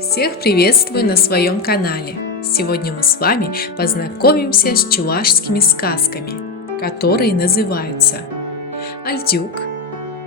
Всех приветствую на своем канале. Сегодня мы с вами познакомимся с чувашскими сказками, которые называются Альдюк,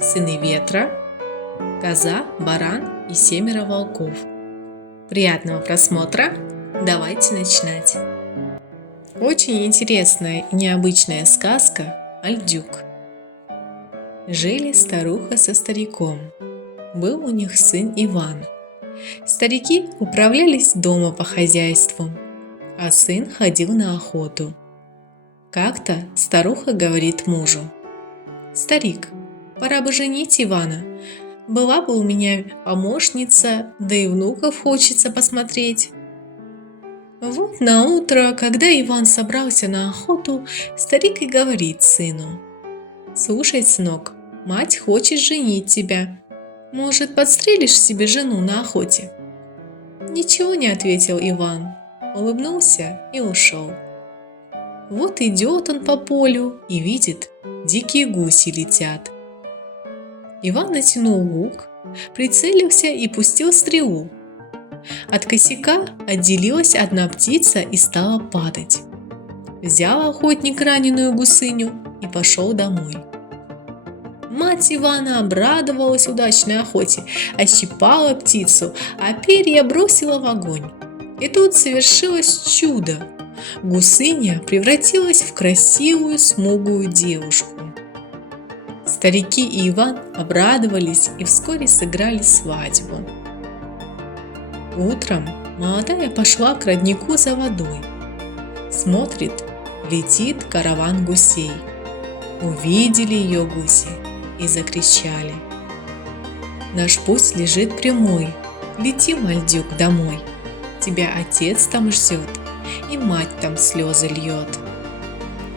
Сыны ветра, Коза, баран и 7 волков. Приятного просмотра! Давайте начинать. Очень интересная и необычная сказка Альдюк. Жили старуха со стариком. Был у них сын Иван. Старики управлялись дома по хозяйству, а сын ходил на охоту. Как-то старуха говорит мужу: «Старик, пора бы женить Ивана. Была бы у меня помощница, да и внуков хочется посмотреть». Вот на утро, когда Иван собрался на охоту, старик и говорит сыну: «Слушай, сынок, мать хочет женить тебя. Может, подстрелишь себе жену на охоте?» Ничего не ответил Иван, улыбнулся и ушел. Вот идет он по полю и видит, дикие гуси летят. Иван натянул лук, прицелился и пустил стрелу. От косяка отделилась одна птица и стала падать. Взял охотник раненую гусыню и пошел домой. Мать Ивана обрадовалась удачной охоте, ощипала птицу, а перья бросила в огонь. И тут совершилось чудо. Гусыня превратилась в красивую смуглую девушку. Старики и Иван обрадовались и вскоре сыграли свадьбу. Утром молодая пошла к роднику за водой. Смотрит, летит караван гусей. Увидели ее гуси и закричали: «Наш путь лежит прямой, летим, Альдюк, домой. Тебя отец там ждет, и мать там слезы льет».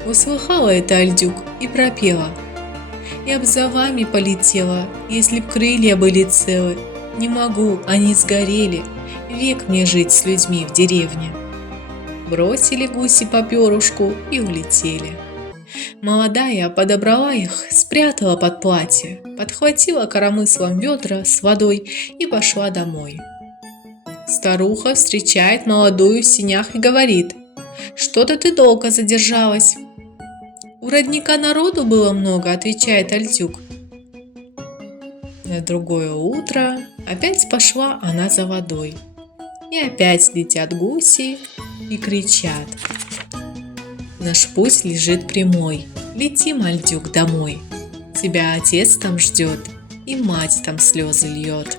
Услыхала это Альдюк и пропела: «Я б за вами полетела, если б крылья были целы. Не могу, они сгорели, век мне жить с людьми в деревне». Бросили гуси по перышку и улетели. Молодая подобрала их, спрятала под платье, подхватила коромыслом ведра с водой и пошла домой. Старуха встречает молодую в сенях и говорит: «Что-то ты долго задержалась». «У родника народу было много», — отвечает Альдюк. На другое утро опять пошла она за водой. И опять летят гуси и кричат: «Наш путь лежит прямой, летим, Альдюк, домой. Тебя отец там ждет, и мать там слезы льет».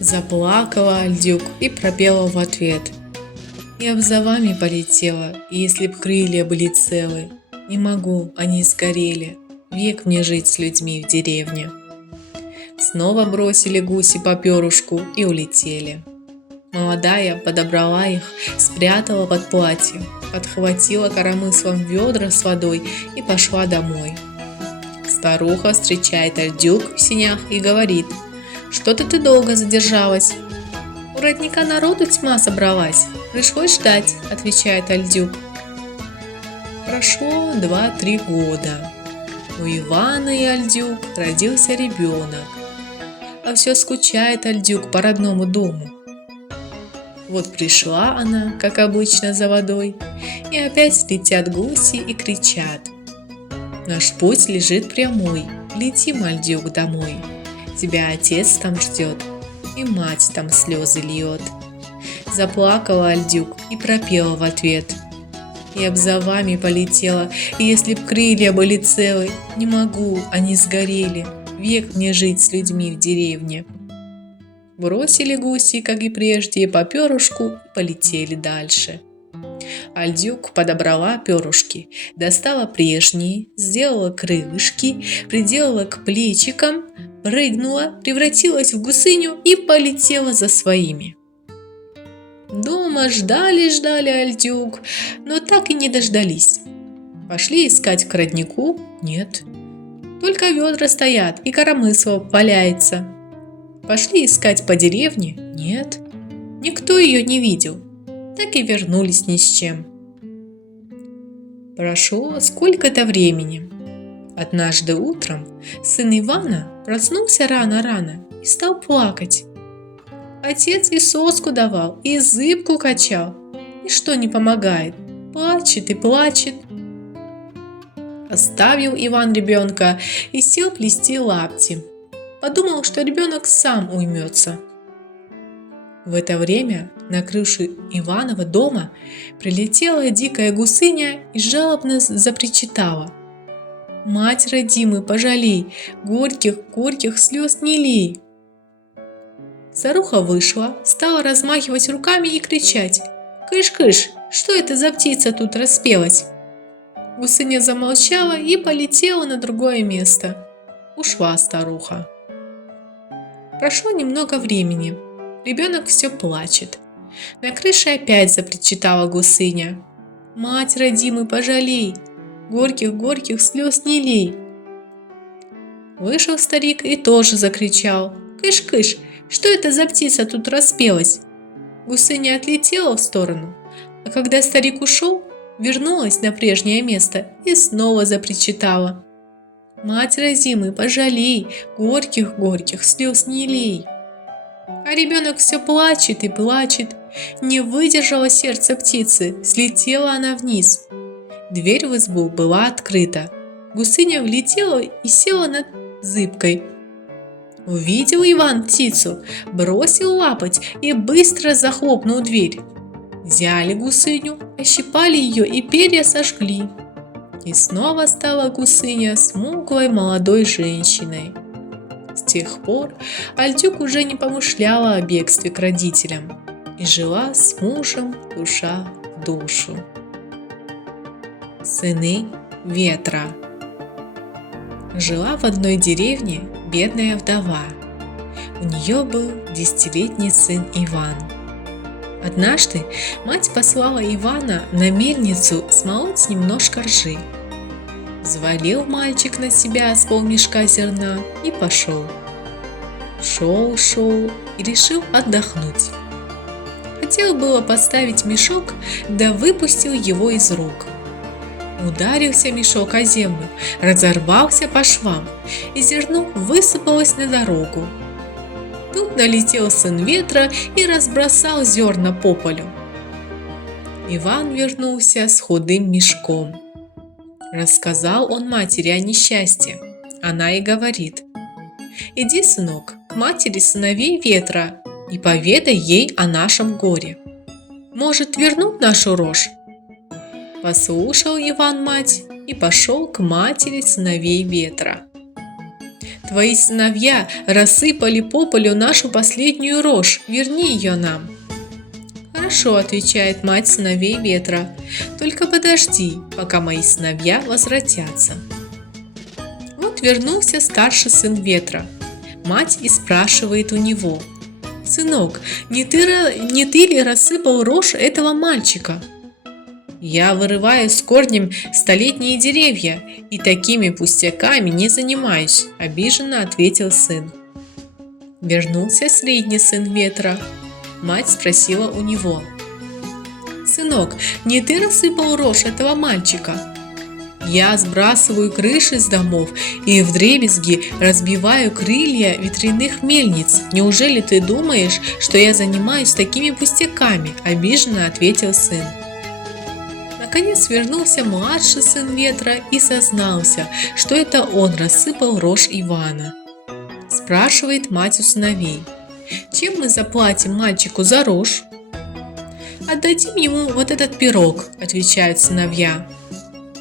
Заплакала Альдюк и пропела в ответ: «Я б за вами полетела, если б крылья были целы. Не могу, они сгорели, век мне жить с людьми в деревне». Снова бросили гуси по перышку и улетели. Молодая подобрала их, спрятала под платье, подхватила коромыслом ведра с водой и пошла домой. Старуха встречает Альдюк в сенях и говорит: «Что-то ты долго задержалась». «У родника народу тьма собралась, пришлось ждать», — отвечает Альдюк. Прошло 2-3 года. У Ивана и Альдюк родился ребенок, а все скучает Альдюк по родному дому. Вот пришла она, как обычно, за водой, и опять летят гуси и кричат: «Наш путь лежит прямой, летим, Альдюк, домой. Тебя отец там ждет, и мать там слезы льет». Заплакала Альдюк и пропела в ответ: «Я б за вами полетела, если б крылья были целы. Не могу, они сгорели, век мне жить с людьми в деревне». Бросили гуси, как и прежде, по перышку и полетели дальше. Альдюк подобрала перышки, достала прежние, сделала крылышки, приделала к плечикам, прыгнула, превратилась в гусыню и полетела за своими. Дома ждали Альдюк, но так и не дождались. Пошли искать к роднику — нет. Только ведра стоят и коромысло валяется. Пошли искать по деревне — нет. Никто ее не видел. Так и вернулись ни с чем. Прошло сколько-то времени. Однажды утром сын Ивана проснулся рано-рано и стал плакать. Отец и соску давал, и зыбку качал. Ничто не помогает. Плачет и плачет. Оставил Иван ребенка и сел плести лапти. Подумал, что ребенок сам уймется. В это время на крышу Иванова дома прилетела дикая гусыня и жалобно запричитала: «Мать родимый, пожалей, горьких слез не лей!» Старуха вышла, стала размахивать руками и кричать: «Кыш-кыш, что это за птица тут распелась?» Гусыня замолчала и полетела на другое место. Ушла старуха. Прошло немного времени. Ребенок все плачет. На крыше опять запричитала гусыня: «Мать родимый, пожалей, горьких слез не лей!» Вышел старик и тоже закричал: «Кыш-кыш, что это за птица тут распелась?» Гусыня отлетела в сторону, а когда старик ушел, вернулась на прежнее место и снова запричитала: «Мать родимый, пожалей, горьких слез не лей!» А ребенок все плачет и плачет. Не выдержало сердце птицы, слетела она вниз. Дверь в избу была открыта. Гусыня влетела и села над зыбкой. Увидел Иван птицу, бросил лапоть и быстро захлопнул дверь. Взяли гусыню, ощипали ее и перья сожгли. И снова стала гусыня смуглой молодой женщиной. С тех пор Альтюк уже не помышляла о бегстве к родителям и жила с мужем душа в душу. Сыны ветра. Жила в одной деревне бедная вдова. У нее был 10-летний сын Иван. Однажды мать послала Ивана на мельницу смолоть немножко ржи. Взвалил мальчик на себя с полмешка зерна и пошел. Шел и решил отдохнуть. Хотел было поставить мешок, да выпустил его из рук. Ударился мешок о землю, разорвался по швам, и зерно высыпалось на дорогу. Тут налетел сын ветра и разбросал зерна по полю. Иван вернулся с худым мешком. Рассказал он матери о несчастье. Она и говорит: «Иди, сынок, к матери сыновей ветра и поведай ей о нашем горе. Может, вернут нашу рожь?» Послушал Иван мать и пошел к матери сыновей ветра. «Твои сыновья рассыпали по полю нашу последнюю рожь, верни ее нам». «Хорошо», — отвечает мать сыновей ветра, «только подожди, пока мои сыновья возвратятся». Вот вернулся старший сын ветра. Мать и спрашивает у него: «Сынок, не ты ли рассыпал рожь этого мальчика?» «Я вырываю с корнем столетние деревья и такими пустяками не занимаюсь», — обиженно ответил сын. Вернулся средний сын ветра. Мать спросила у него: «Сынок, не ты рассыпал рожь этого мальчика?» «Я сбрасываю крыши с домов и вдребезги разбиваю крылья ветряных мельниц. Неужели ты думаешь, что я занимаюсь такими пустяками?» — обиженно ответил сын. Наконец вернулся младший сын ветра и сознался, что это он рассыпал рожь Ивана. Спрашивает мать у сыновей: «Чем мы заплатим мальчику за рожь?» «Отдадим ему вот этот пирог», — отвечают сыновья.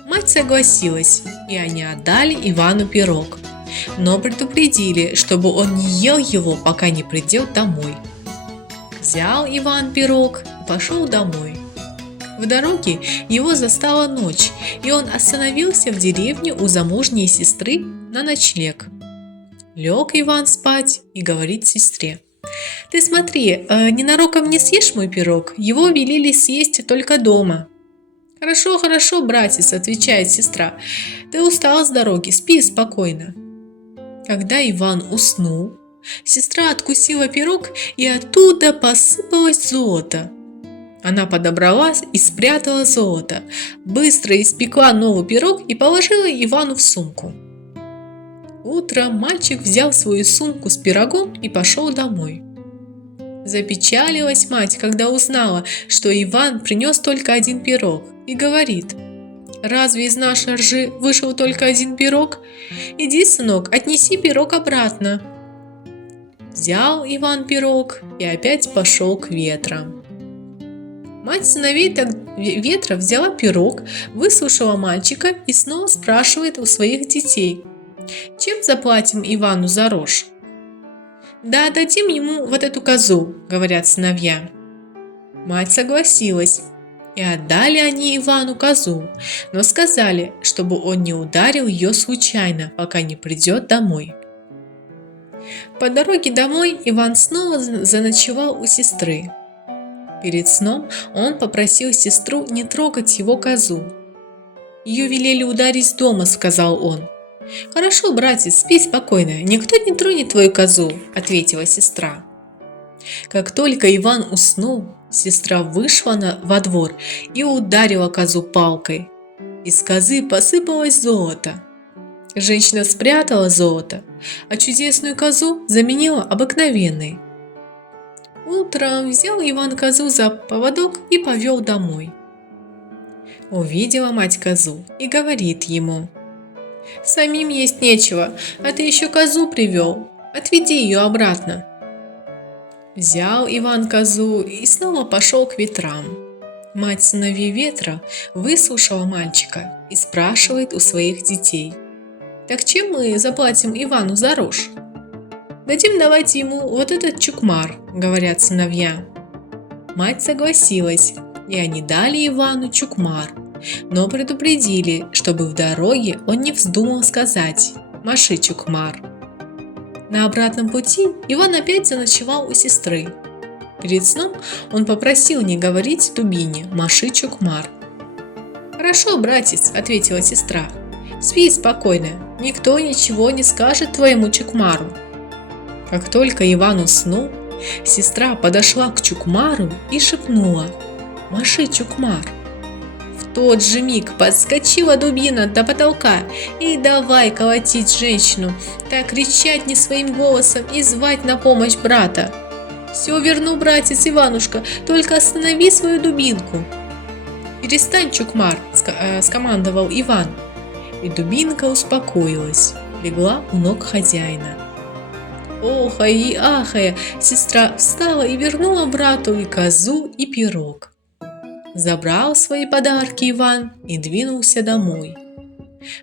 Мать согласилась, и они отдали Ивану пирог, но предупредили, чтобы он не ел его, пока не придет домой. Взял Иван пирог и пошел домой. В дороге его застала ночь, и он остановился в деревне у замужней сестры на ночлег. Лег Иван спать и говорит сестре: «Ты смотри, ненароком не съешь мой пирог, его велели съесть только дома». Хорошо, братец», — отвечает сестра, «ты устал с дороги, спи спокойно». Когда Иван уснул, сестра откусила пирог, и оттуда посыпалось золото. Она подобрала и спрятала золото, быстро испекла новый пирог и положила Ивану в сумку. Утром мальчик взял свою сумку с пирогом и пошел домой. Запечалилась мать, когда узнала, что Иван принес только один пирог, и говорит: «Разве из нашей ржи вышел только один пирог? Иди, сынок, отнеси пирог обратно». Взял Иван пирог и опять пошел к ветрам. Мать сыновей ветра взяла пирог, выслушала мальчика и снова спрашивает у своих детей: «Чем заплатим Ивану за рожь?» «Да отдадим ему вот эту козу», — говорят сыновья. Мать согласилась, и отдали они Ивану козу, но сказали, чтобы он не ударил ее случайно, пока не придет домой. По дороге домой Иван снова заночевал у сестры. Перед сном он попросил сестру не трогать его козу. «Ее велели ударить дома», — сказал он. «Хорошо, братец, спи спокойно, никто не тронет твою козу», — ответила сестра. Как только Иван уснул, сестра вышла во двор и ударила козу палкой. Из козы посыпалось золото. Женщина спрятала золото, а чудесную козу заменила обыкновенной. Утром взял Иван козу за поводок и повел домой. Увидела мать козу и говорит ему: «Самим есть нечего, а ты еще козу привел, отведи ее обратно». Взял Иван козу и снова пошел к ветрам. Мать сыновей ветра выслушала мальчика и спрашивает у своих детей: «Так чем мы заплатим Ивану за рожь?» «Дадим давайте ему вот этот чукмар», — говорят сыновья. Мать согласилась, и они дали Ивану чукмар, но предупредили, чтобы в дороге он не вздумал сказать «Маши чукмар». На обратном пути Иван опять заночевал у сестры. Перед сном он попросил не говорить дубине «Маши чукмар». «Хорошо, братец», — ответила сестра, — «спи спокойно, никто ничего не скажет твоему чукмару». Как только Иван уснул, сестра подошла к чукмару и шепнула «Маши чукмар». В тот же миг подскочила дубина до потолка и давай колотить женщину, так кричать не своим голосом и звать на помощь брата. «Все верну, братец Иванушка, только останови свою дубинку». «Перестань, чукмар», — скомандовал Иван. И дубинка успокоилась, легла у ног хозяина. Охая и ахая, сестра встала и вернула брату и козу, и пирог. Забрал свои подарки Иван и двинулся домой.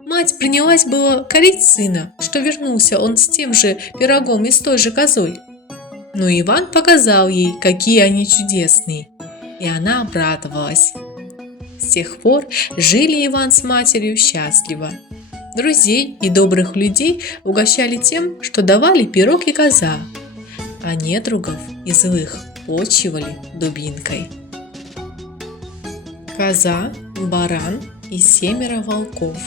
Мать принялась было корить сына, что вернулся он с тем же пирогом и с той же козой. Но Иван показал ей, какие они чудесные, и она обрадовалась. С тех пор жили Иван с матерью счастливо. Друзей и добрых людей угощали тем, что давали пирог и коза, а недругов и злых почивали дубинкой. Коза, баран и 7 волков.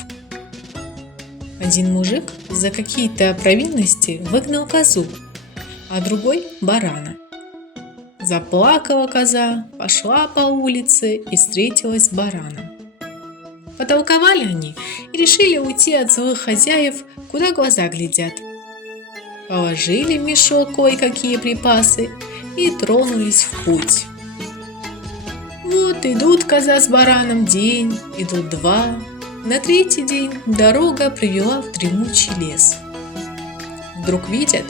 Один мужик за какие-то провинности выгнал козу, а другой – барана. Заплакала коза, пошла по улице и встретилась с бараном. Потолковали они и решили уйти от злых хозяев, куда глаза глядят. Положили в мешок кое-какие припасы и тронулись в путь. Вот идут коза с бараном день, идут 2. На 3-й день дорога привела в дремучий лес. Вдруг видят,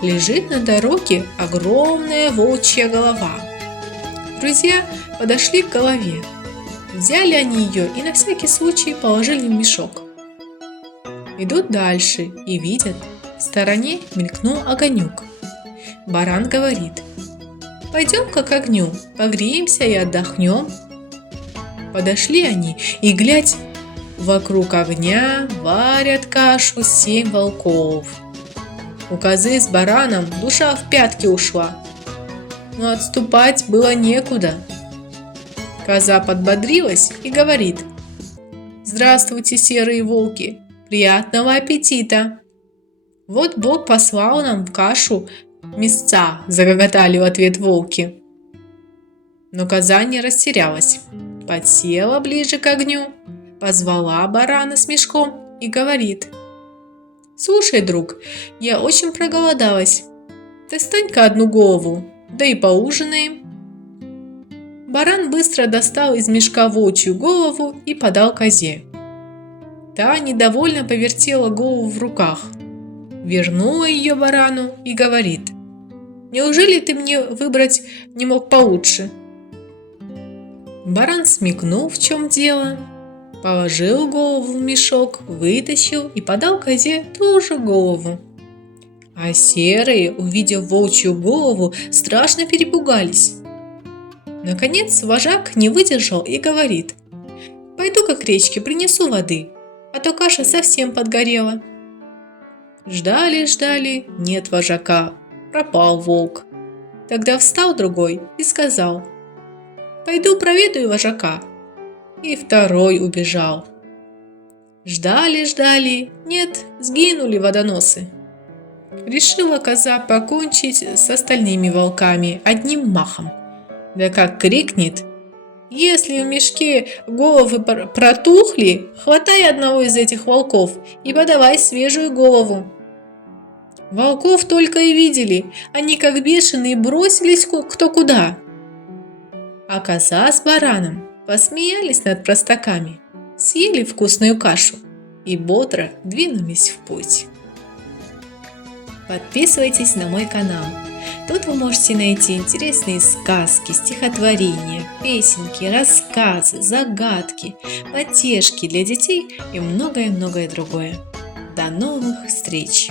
лежит на дороге огромная волчья голова. Друзья подошли к голове. Взяли они ее и на всякий случай положили в мешок. Идут дальше и видят, в стороне мелькнул огонек. Баран говорит: «Пойдем-ка к огню, погреемся и отдохнем». Подошли они и, глядь, вокруг огня варят кашу 7 волков. У козы с бараном душа в пятки ушла, но отступать было некуда. Коза подбодрилась и говорит: «Здравствуйте, серые волки, приятного аппетита!» «Вот Бог послал нам в кашу мясца», – загоготали в ответ волки. Но коза не растерялась, подсела ближе к огню, позвала барана с мешком и говорит: «Слушай, друг, я очень проголодалась, достань-ка одну голову, да и поужинаем. Баран быстро достал из мешка волчью голову и подал козе. Та недовольно повертела голову в руках, вернула ее барану и говорит: «Неужели ты мне выбрать не мог получше?» Баран смекнул, в чем дело, положил голову в мешок, вытащил и подал козе ту же голову. А серые, увидев волчью голову, страшно перепугались. Наконец вожак не выдержал и говорит: «Пойду-ка к речке, принесу воды, а то каша совсем подгорела». Ждали, нет вожака, пропал волк. Тогда встал другой и сказал: «Пойду проведаю вожака». И второй убежал. Ждали, нет, сгинули водоносы. Решила коза покончить с остальными волками одним махом. Да как крикнет: «Если в мешке головы протухли, хватай одного из этих волков и подавай свежую голову». Волков только и видели, они как бешеные бросились кто куда. А коза с бараном посмеялись над простаками, съели вкусную кашу и бодро двинулись в путь. Подписывайтесь на мой канал. Тут вы можете найти интересные сказки, стихотворения, песенки, рассказы, загадки, потешки для детей и многое-многое другое. До новых встреч!